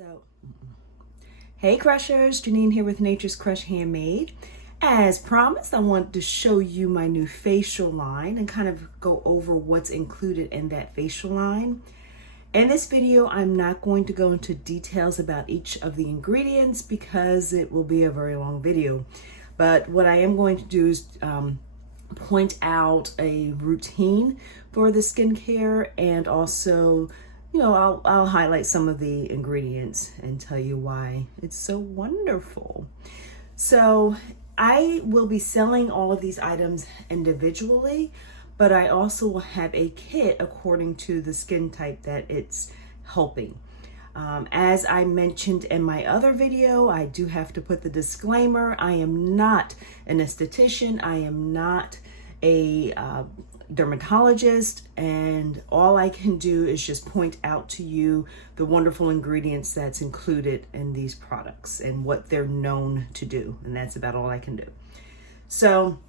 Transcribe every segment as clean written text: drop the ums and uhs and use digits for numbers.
So, hey Crushers, Janine here with Nature's Crush Handmade. As promised, I want to show you my new facial line and kind of go over what's included in that facial line. In this video, I'm not going to go into details about each of the ingredients because it will be a very long video. But what I am going to do is point out a routine for the skincare, and also I'll highlight some of the ingredients and tell you why it's so wonderful. So I will be selling all of these items individually, but I also will have a kit according to the skin type that it's helping. As I mentioned in my other video, I do have to put the disclaimer: I am not an esthetician, I am not a dermatologist, and all I can do is just point out to you the wonderful ingredients that's included in these products and what they're known to do, and that's about all I can do. So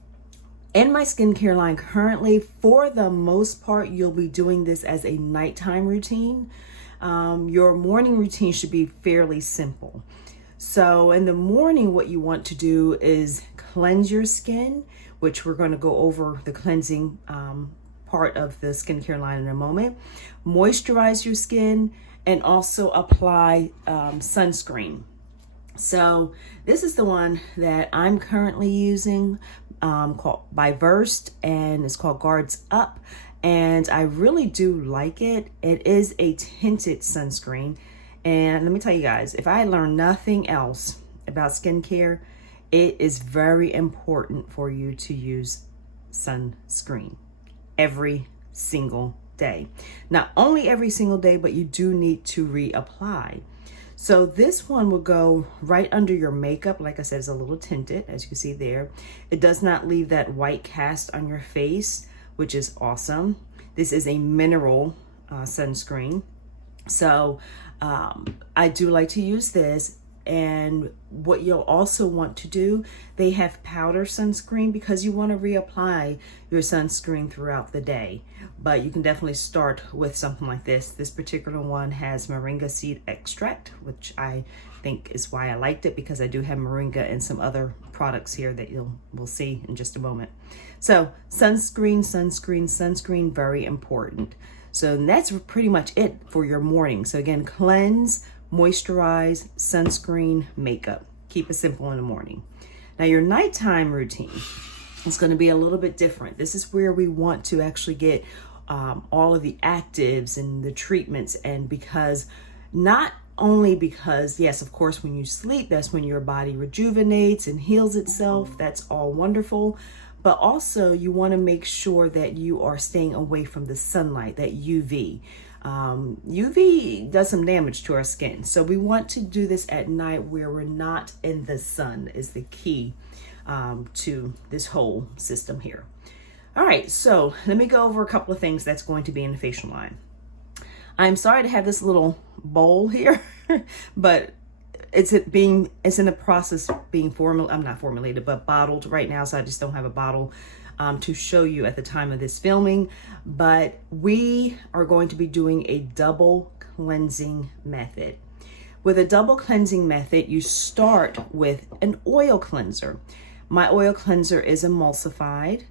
in my skincare line currently, for the most part, you'll be doing this as a nighttime routine. Your morning routine should be fairly simple. So in the morning, what you want to do is cleanse your skin, which we're going to go over the cleansing part of the skincare line in a moment. Moisturize your skin and also apply sunscreen. So this is the one that I'm currently using, called by Versed, and it's called Guards Up. And I really do like it. It is a tinted sunscreen. And let me tell you guys, if I learned nothing else about skincare, it is very important for you to use sunscreen every single day. Not only every single day, but you do need to reapply. So this one will go right under your makeup. Like I said, it's a little tinted, as you can see there. It does not leave that white cast on your face, which is awesome. This is a mineral sunscreen. So I do like to use this. And what you'll also want to do, they have powder sunscreen because you want to reapply your sunscreen throughout the day. But you can definitely start with something like this. This particular one has moringa seed extract, which I think is why I liked it, because I do have moringa and some other products here that we'll see in just a moment. So sunscreen, sunscreen, sunscreen, very important. So that's pretty much it for your morning. So again, cleanse, moisturize, sunscreen, makeup. Keep it simple in the morning. Now your nighttime routine is going to be a little bit different. This is where we want to actually get all of the actives and the treatments, and because not only because, yes, of course, when you sleep, that's when your body rejuvenates and heals itself. That's all wonderful. But also you want to make sure that you are staying away from the sunlight, that UV. UV does some damage to our skin. So we want to do this at night where we're not in the sun is the key to this whole system here. All right, so let me go over a couple of things that's going to be in the facial line. I'm sorry to have this little bowl here, but it's in the process of being not formulated, but bottled right now. So I just don't have a bottle to show you at the time of this filming. But we are going to be doing a double cleansing method. With a double cleansing method, you start with an oil cleanser. My oil cleanser is emulsified.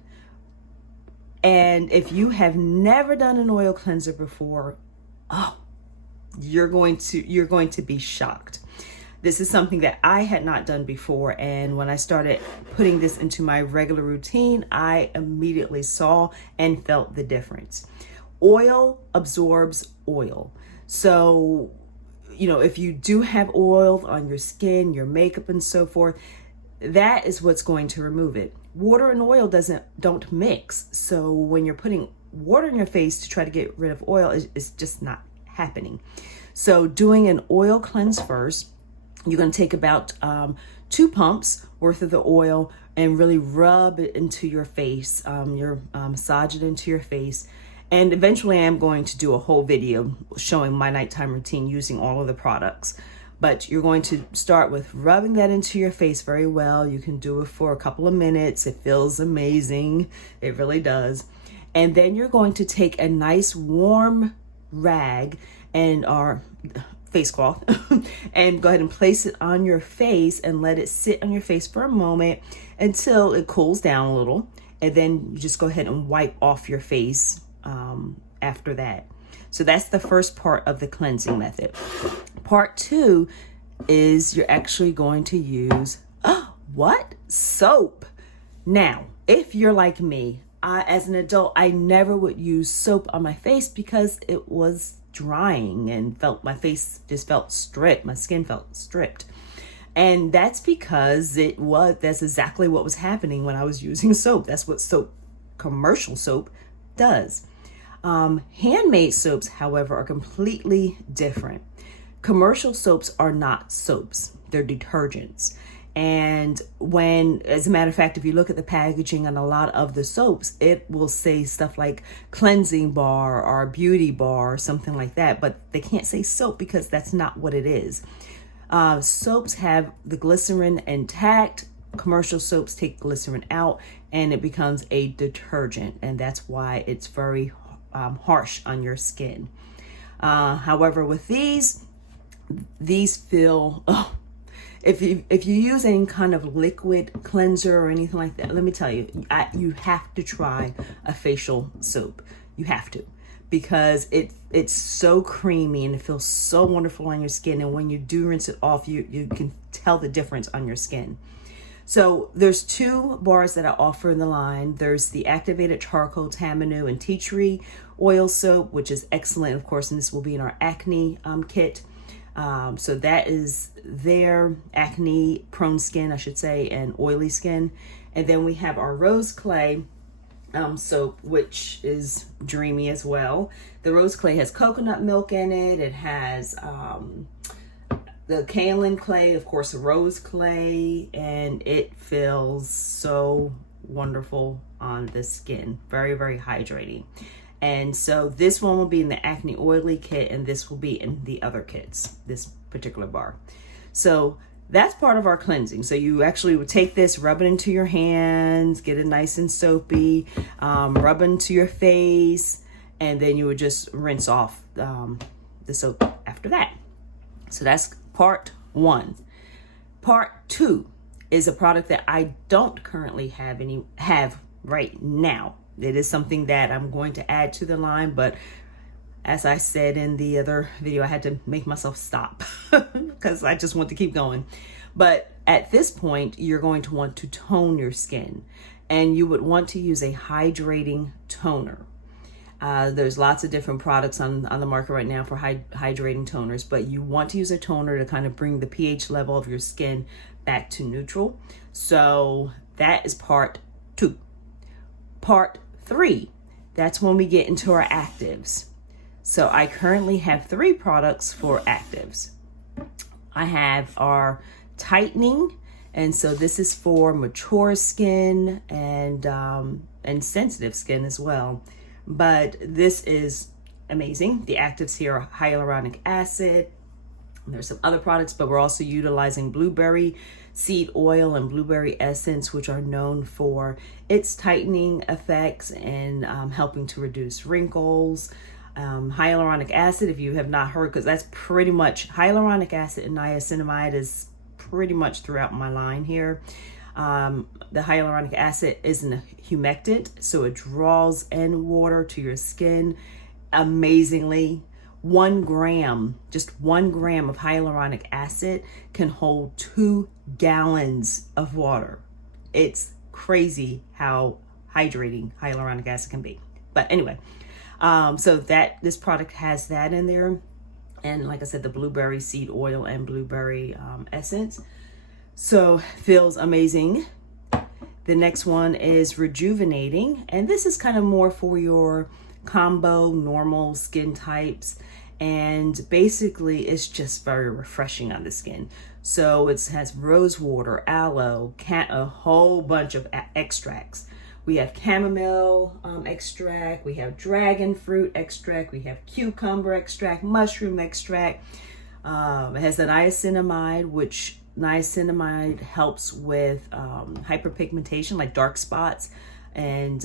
And if you have never done an oil cleanser before, you're going to be shocked. This is something that I had not done before, and when I started putting this into my regular routine, I immediately saw and felt the difference. Oil absorbs oil. So, if you do have oil on your skin, your makeup and so forth, that is what's going to remove it. Water and oil don't mix. So when you're putting water in your face to try to get rid of oil, it's just not happening. So doing an oil cleanse first, you're going to take about 2 pumps worth of the oil and really rub it into your face. Massage it into your face. And eventually I'm going to do a whole video showing my nighttime routine using all of the products. But you're going to start with rubbing that into your face very well. You can do it for a couple of minutes. It feels amazing. It really does. And then you're going to take a nice warm rag and face cloth and go ahead and place it on your face and let it sit on your face for a moment until it cools down a little. And then you just go ahead and wipe off your face after that. So that's the first part of the cleansing method. Part 2 is you're actually going to use, soap. Now, if you're like me, as an adult, I never would use soap on my face because it was drying and my face just felt stripped. My skin felt stripped. And that's because that's exactly what was happening when I was using soap. That's what commercial soap does. Handmade soaps, however, are completely different. Commercial soaps are not soaps. They're detergents. And as a matter of fact, if you look at the packaging on a lot of the soaps, it will say stuff like cleansing bar or beauty bar or something like that, but they can't say soap because that's not what it is. Soaps have the glycerin intact. Commercial soaps take glycerin out and it becomes a detergent, and that's why it's very harsh on your skin. However, with these feel, if you use any kind of liquid cleanser or anything like that, let me tell you, you have to try a facial soap. You have to, because it's so creamy and it feels so wonderful on your skin. And when you do rinse it off, you can tell the difference on your skin. So there's 2 bars that I offer in the line. There's the activated charcoal, tamanu, and tea tree oil soap, which is excellent, of course, and this will be in our acne kit. So that is their acne prone skin, I should say, and oily skin. And then we have our rose clay soap, which is dreamy as well. The rose clay has coconut milk in it. It has the kaolin clay, of course, rose clay, and it feels so wonderful on the skin. Very, very hydrating. And so this one will be in the acne oily kit, and this will be in the other kits, this particular bar. So that's part of our cleansing. So you actually would take this, rub it into your hands, get it nice and soapy, rub it into your face, and then you would just rinse off the soap after that. So that's part 1. Part 2 is a product that I don't currently have right now. It is something that I'm going to add to the line, but as I said in the other video, I had to make myself stop because I just want to keep going. But at this point, you're going to want to tone your skin, and you would want to use a hydrating toner. There's lots of different products on the market right now for hydrating toners, but you want to use a toner to kind of bring the pH level of your skin back to neutral. So that is part 2. Part 3, that's when we get into our actives. So I currently have 3 products for actives. I have our tightening, and so this is for mature skin and sensitive skin as well. But this is amazing. The actives here are hyaluronic acid. There's some other products, but we're also utilizing blueberry seed oil and blueberry essence, which are known for its tightening effects and helping to reduce wrinkles. Hyaluronic acid, if you have not heard, because that's pretty much hyaluronic acid and niacinamide is pretty much throughout my line here. The hyaluronic acid is a humectant, so it draws in water to your skin amazingly. 1 gram, just 1 gram of hyaluronic acid can hold 2 gallons of water. It's crazy how hydrating hyaluronic acid can be. But anyway, so this product has that in there. And like I said, the blueberry seed oil and blueberry essence. So feels amazing. The next one is rejuvenating. And this is kind of more for your combo normal skin types, and basically it's just very refreshing on the skin. So it has rose water, aloe, a whole bunch of extracts. We have chamomile extract, we have dragon fruit extract, we have cucumber extract, mushroom extract. It has the niacinamide, which niacinamide helps with hyperpigmentation, like dark spots, and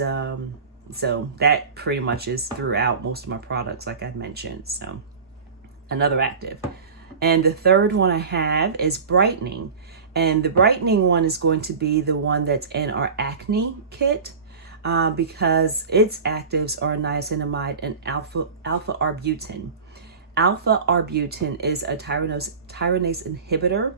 so that pretty much is throughout most of my products, like I mentioned. So another active. And the third one I have is brightening. And the brightening one is going to be the one that's in our acne kit, because its actives are niacinamide and alpha-arbutin. Alpha-arbutin is a tyrosine inhibitor,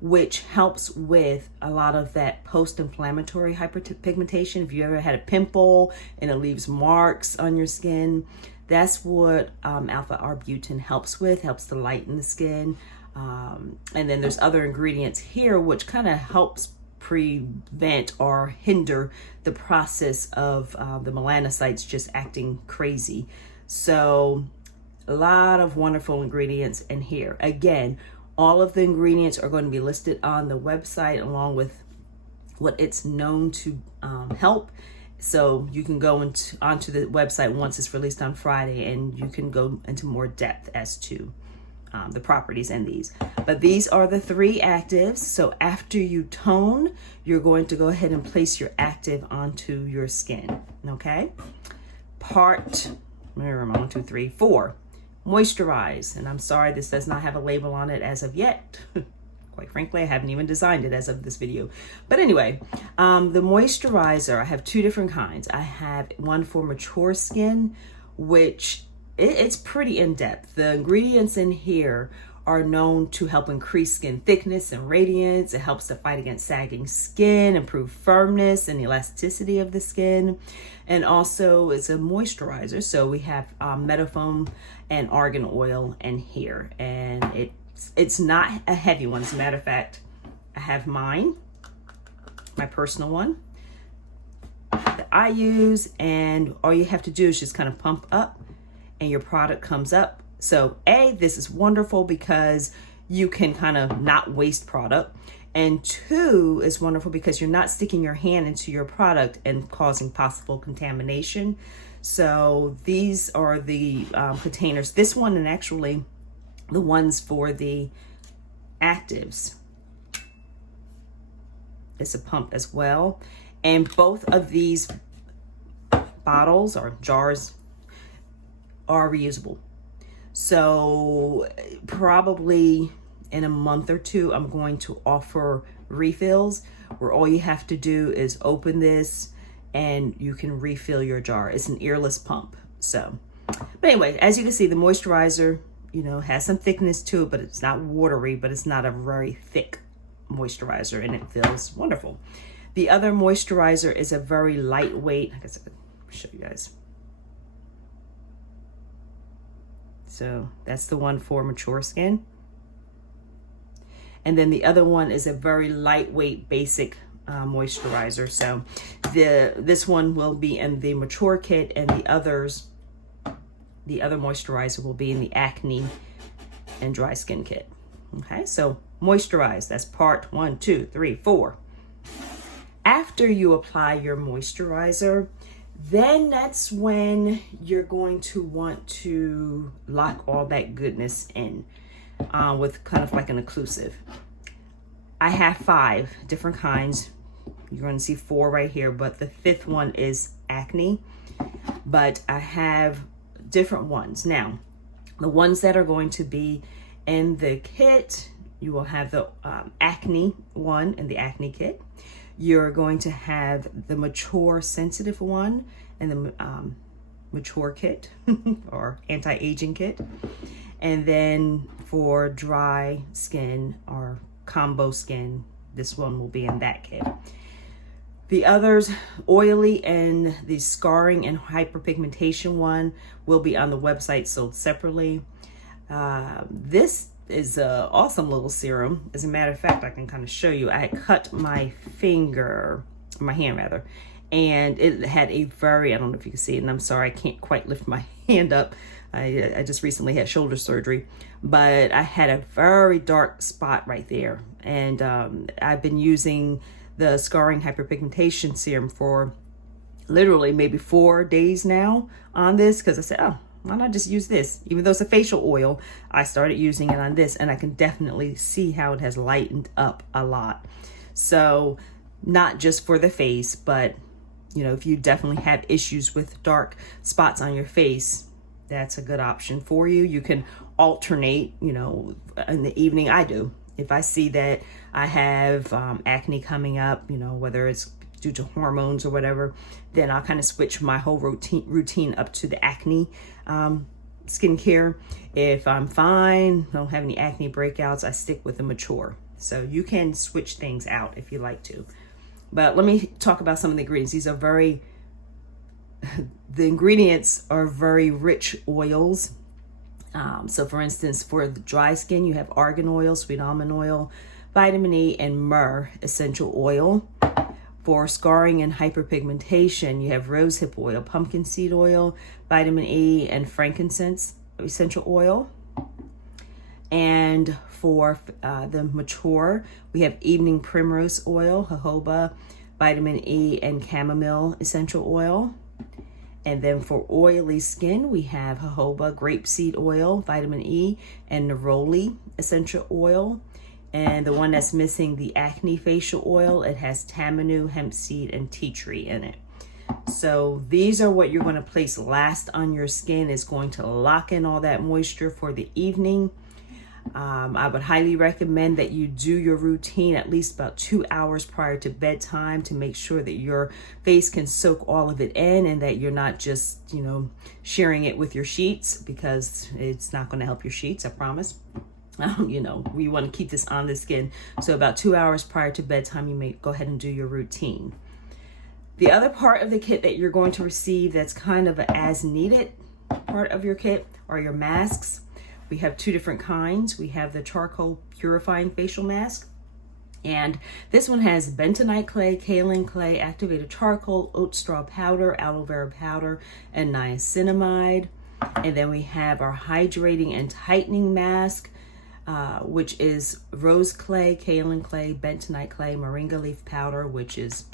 which helps with a lot of that post-inflammatory hyperpigmentation. If you ever had a pimple and it leaves marks on your skin, that's what alpha-arbutin helps with, helps to lighten the skin. And then there's other ingredients here which kind of helps prevent or hinder the process of the melanocytes just acting crazy. So a lot of wonderful ingredients in here. Again, all of the ingredients are going to be listed on the website along with what it's known to help. So you can go onto the website once it's released on Friday, and you can go into more depth as to the properties in these. But these are the 3 actives. So after you tone, you're going to go ahead and place your active onto your skin. Okay? Part 1, 2, 3, 4. Moisturize. And I'm sorry, this does not have a label on it as of yet. Quite frankly, I haven't even designed it as of this video. But anyway, the moisturizer, I have 2 different kinds. I have one for mature skin, which it's pretty in-depth. The ingredients in here are known to help increase skin thickness and radiance. It helps to fight against sagging skin, improve firmness and elasticity of the skin. And also it's a moisturizer. So we have metafoam and argan oil in here. And it's not a heavy one. As a matter of fact, I have mine, my personal one that I use. And all you have to do is just kind of pump up and your product comes up. So this is wonderful because you can kind of not waste product. And 2, it's wonderful because you're not sticking your hand into your product and causing possible contamination. So these are the containers. This one, and actually the ones for the actives, it's a pump as well. And both of these bottles or jars are reusable. So probably in a month or 2, I'm going to offer refills where all you have to do is open this and you can refill your jar. It's an earless pump. So, but anyway, as you can see, the moisturizer, has some thickness to it, but it's not watery, but it's not a very thick moisturizer, and it feels wonderful. The other moisturizer is a very lightweight, I guess I could show you guys. So that's the one for mature skin. And then the other one is a very lightweight basic moisturizer. So this one will be in the mature kit, and the other moisturizer will be in the acne and dry skin kit. Okay, so moisturize, that's part 1, 2, 3, 4. After you apply your moisturizer, then that's when you're going to want to lock all that goodness in with kind of like an occlusive. I have 5 different kinds. You're going to see 4 right here, but the 5th one is acne. But I have different ones. Now, the ones that are going to be in the kit, you will have the acne one in the acne kit. You're going to have the mature sensitive one and the mature kit or anti-aging kit. And then for dry skin or combo skin, this one will be in that kit. The others, oily and the scarring and hyperpigmentation one, will be on the website sold separately. This is an awesome little serum. As a matter of fact, I can kind of show you. I had cut my hand rather, and it had a very, I don't know if you can see it, and I'm sorry, I can't quite lift my hand up. I just recently had shoulder surgery, but I had a very dark spot right there. And I've been using the scarring hyperpigmentation serum for literally maybe 4 days now on this, because I said, oh, why not just use this? Even though it's a facial oil, I started using it on this, and I can definitely see how it has lightened up a lot. So not just for the face, but if you definitely have issues with dark spots on your face, that's a good option for you. You can alternate, you know, in the evening. I do. If I see that I have acne coming up, you know, whether it's due to hormones or whatever, then I'll kind of switch my whole routine up to the acne skincare. If I'm fine, don't have any acne breakouts, I stick with the mature. So you can switch things out if you like to. But let me talk about some of the ingredients. These are the ingredients are very rich oils. So for instance, for the dry skin, you have argan oil, sweet almond oil, vitamin E, and myrrh essential oil. For scarring and hyperpigmentation, you have rosehip oil, pumpkin seed oil, vitamin E, and frankincense essential oil. And for the mature, we have evening primrose oil, jojoba, vitamin E, and chamomile essential oil. And then for oily skin, we have jojoba, grapeseed oil, vitamin E, and neroli essential oil. And the one that's missing, the acne facial oil, it has tamanu, hemp seed, and tea tree in it. So these are what you're going to place last on your skin. It's going to lock in all that moisture for the evening. I would highly recommend that you do your routine at least about 2 hours prior to bedtime to make sure that your face can soak all of it in and that you're not just, you know, sharing it with your sheets, because it's not going to help your sheets, I promise. You know, we want to keep this on the skin. So about 2 hours prior to bedtime, you may go ahead and do your routine. The other part of the kit that you're going to receive that's kind of an as needed part of your kit are your masks. We have 2 different kinds. We have the charcoal purifying facial mask. And this one has bentonite clay, kaolin clay, activated charcoal, oat straw powder, aloe vera powder, and niacinamide. And then we have our hydrating and tightening mask, which is rose clay, kaolin clay, bentonite clay, moringa leaf powder, which is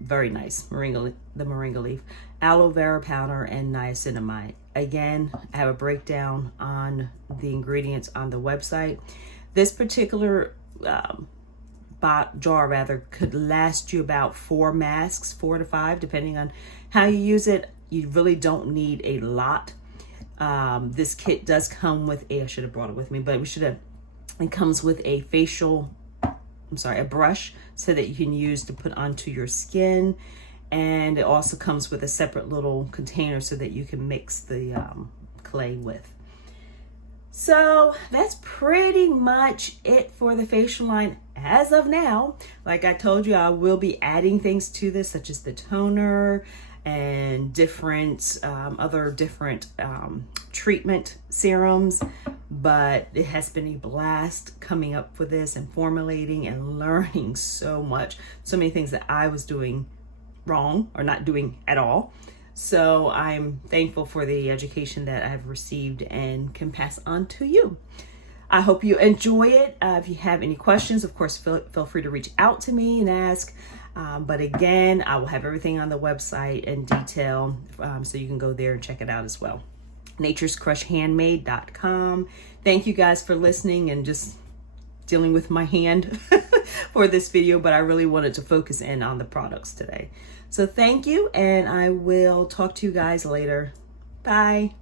very nice, the moringa leaf, aloe vera powder, and niacinamide. Again, I have a breakdown on the ingredients on the website. This particular jar could last you about 4 masks, 4 to 5, depending on how you use it. You really don't need a lot. This kit does come with I should have brought it with me, but it comes with a a brush so that you can use to put onto your skin. And it also comes with a separate little container so that you can mix the clay with. So that's pretty much it for the facial line as of now. Like I told you, I will be adding things to this, such as the toner and different other treatment serums. But it has been a blast coming up with this and formulating and learning so many things that I was doing wrong or not doing at all. So I'm thankful for the education that I've received and can pass on to you. I hope you enjoy it. If you have any questions, of course, feel free to reach out to me and ask. But again, I will have everything on the website in detail, so you can go there and check it out as well. naturescrushhandmade.com. Thank you guys for listening and just dealing with my hand for this video, but I really wanted to focus in on the products today. So thank you, and I will talk to you guys later. Bye.